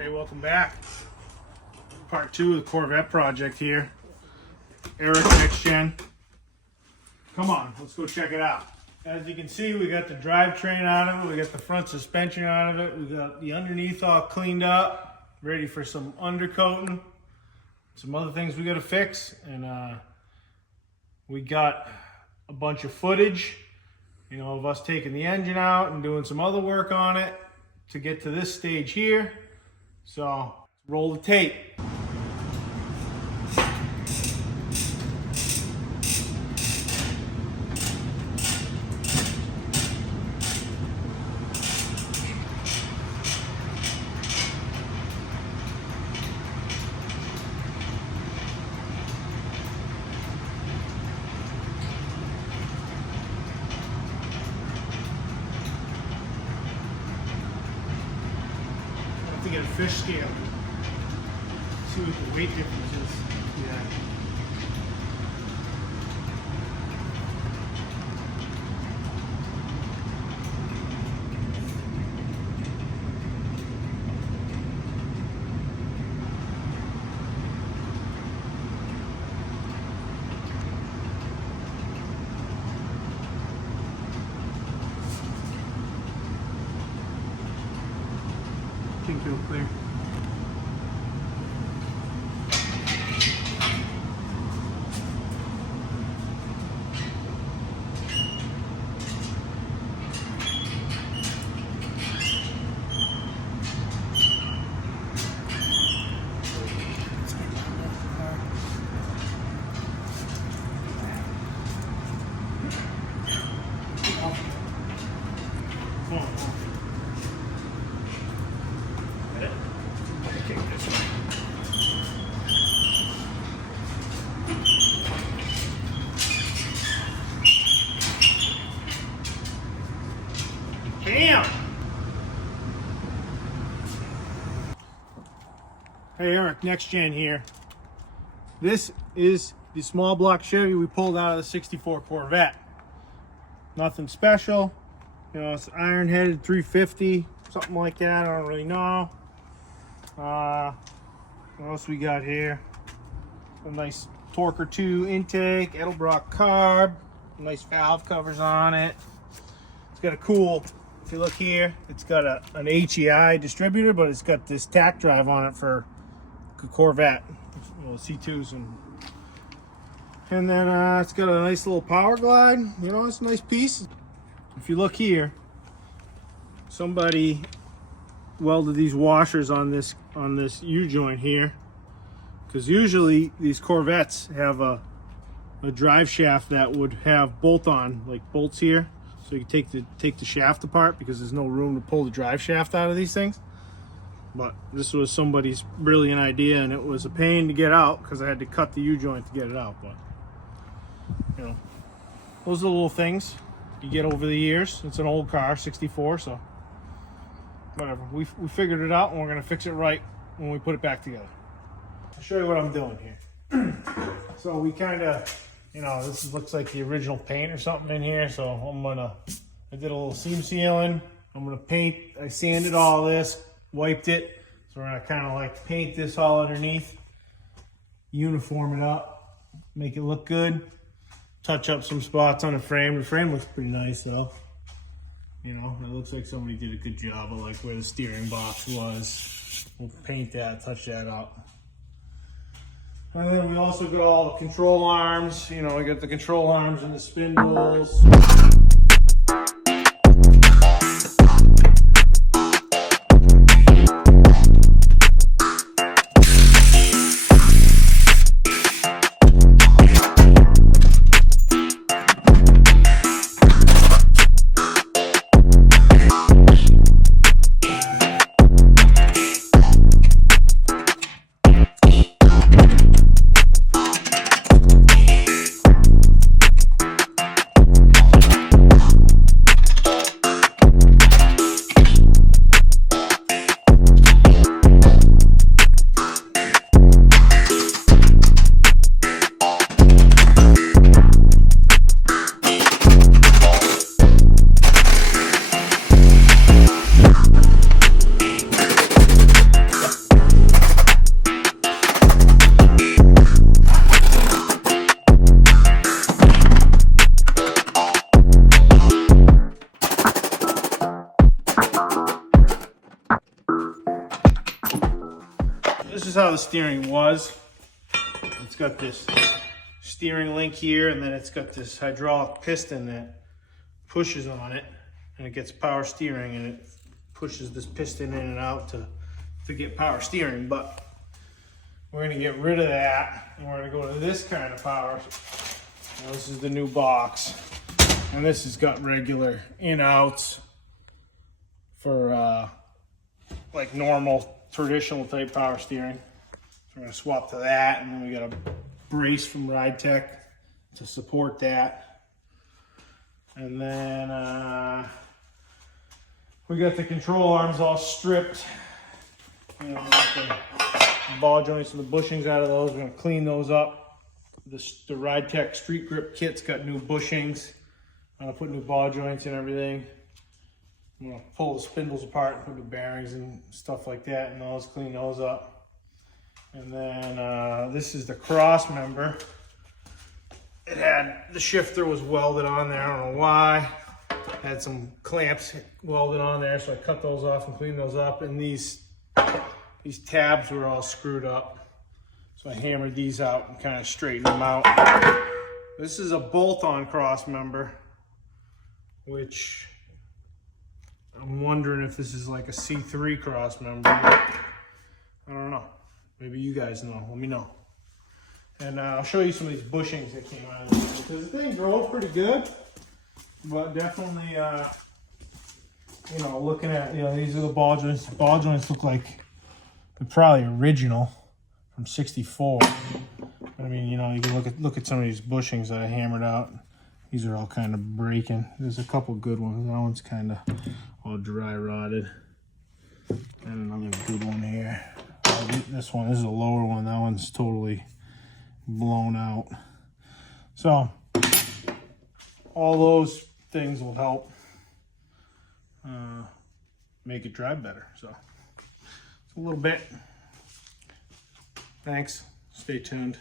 Hey, welcome back. Part 2 of the Corvette project here. Eric Next Gen. Come on, let's go check it out. As you can see, we got the drivetrain out of it, we got the front suspension out of it, we got the underneath all cleaned up, ready for some undercoating, some other things we got to fix, and we got a bunch of footage, you know, of us taking the engine out and doing some other work on it to get to this stage here. So, roll the tape. To get a fish scale, see what the weight difference is. Yeah. I think it'll clear. Bam! Hey Eric, Next Gen here. This is the small block Chevy we pulled out of the '64 Corvette. Nothing special. You know, it's iron-headed 350, something like that. I don't really know. What else we got here? A nice Torque 2 intake, Edelbrock carb, nice valve covers on it. It's got a cool, if you look here, it's got an HEI distributor, but it's got this tack drive on it for Corvette, you know, C2s, and then it's got a nice little power glide. You know, it's a nice piece. If you look here, somebody welded these washers on this U-joint here, because usually these Corvettes have a drive shaft that would have bolt-on, like bolts here, so you can take the shaft apart because there's no room to pull the drive shaft out of these things. But this was somebody's brilliant idea, and it was a pain to get out because I had to cut the U-joint to get it out. But you know, those are the little things you get over the years. It's an old car, '64, so whatever. We figured it out, and we're gonna fix it right when we put it back together. I'll show you what I'm doing here. So we kind of, you know, this looks like the original paint or something in here. So I did a little seam sealing. I'm gonna paint. I sanded all this, wiped it. So we're gonna kind of like paint this all underneath, uniform it up, make it look good. Touch up some spots on the frame. The frame looks pretty nice though. You know, it looks like somebody did a good job of like where the steering box was. We'll paint that, touch that up. And then we also got all the control arms. You know, we got the control arms and the spindles. is how the steering was. It's got this steering link here, and then it's got this hydraulic piston that pushes on it, and it gets power steering, and it pushes this piston in and out to get power steering. But we're gonna get rid of that, and we're gonna go to this kind of power. Now, this is the new box, and this has got regular in-outs for like normal, traditional type power steering. So we're gonna swap to that, and then we got a brace from Ride Tech to support that. And then we got the control arms all stripped. You know, the ball joints and the bushings out of those. We're gonna clean those up. The Ride Tech Street Grip kit's got new bushings. I'm gonna put new ball joints and everything. I'm gonna pull the spindles apart and put new bearings and stuff like that, and those, clean those up. And then this is the cross member. It had, the shifter was welded on there, I don't know why. Had some clamps welded on there, so I cut those off and cleaned those up. And these tabs were all screwed up. So I hammered these out and kind of straightened them out. This is a bolt-on cross member, which I'm wondering if this is like a C3 cross member. I don't know. Maybe you guys know. Let me know. And I'll show you some of these bushings that came out of this, because the thing drove pretty good, but definitely, you know, looking at, you know, these are the ball joints. The ball joints look like they're probably original from '64. But I mean, you know, you can look at some of these bushings that I hammered out. These are all kind of breaking. There's a couple good ones. That one's kind of all dry rotted. And another good one here. This is a lower one. That one's totally blown out. So all those things will help make it drive better. So it's a little bit. Thanks. Stay tuned.